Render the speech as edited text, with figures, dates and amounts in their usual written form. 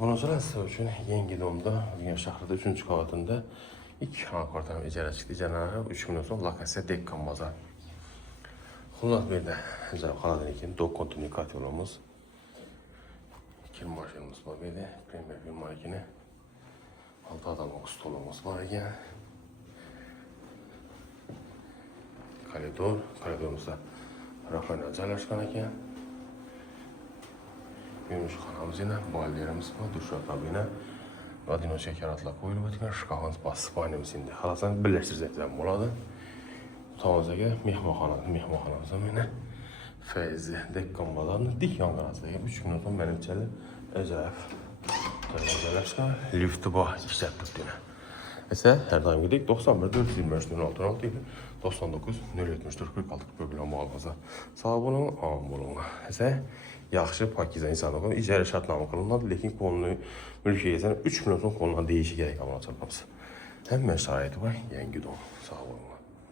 Bunun sonra sizler üçün Yengi Dom'da, Dünya Şahrı'da 3-cü qavatında 2 ankortan icra çıxdı. Cənabı 3 milyon son lokasiya Dekkan Bazar. Xullas bir də xaladan ekin, dog kontinikatorumuz. 2 maşinimiz var belə, premier bir makine. 6 adamlık stolumuz var ekan. Koridorumuzda rafael joylashgan ekan. Yumush xonamiz yana, balderimiz var, dush kabina. Odinochka karatlar qo'yilib o'tgan, shkafimiz bor, spaniyamiz endi. Xalasani birlashtirsak ham bo'ladi. Tozaga mehmonxonamiz ham yana. Feyzi Dekkan Bazarning dik yonginasida 3 kun o'tib menimchalik ajoyib joylashgan. Lifti bor, ishlab turibdi. Esa her daimgidek 91 425 06 ile 99 074 46 bilan muhafaza. Sağ olun, aman olun. Esa yaxshi pakiza insonlar ijara shartnoma qilinadi, lekin qo'lni mulkiyadan 3 million so'm qo'ldan deyishi kerak amalga oshiramiz. Hamma sharoiti bor, yangi dom. Sağ olun.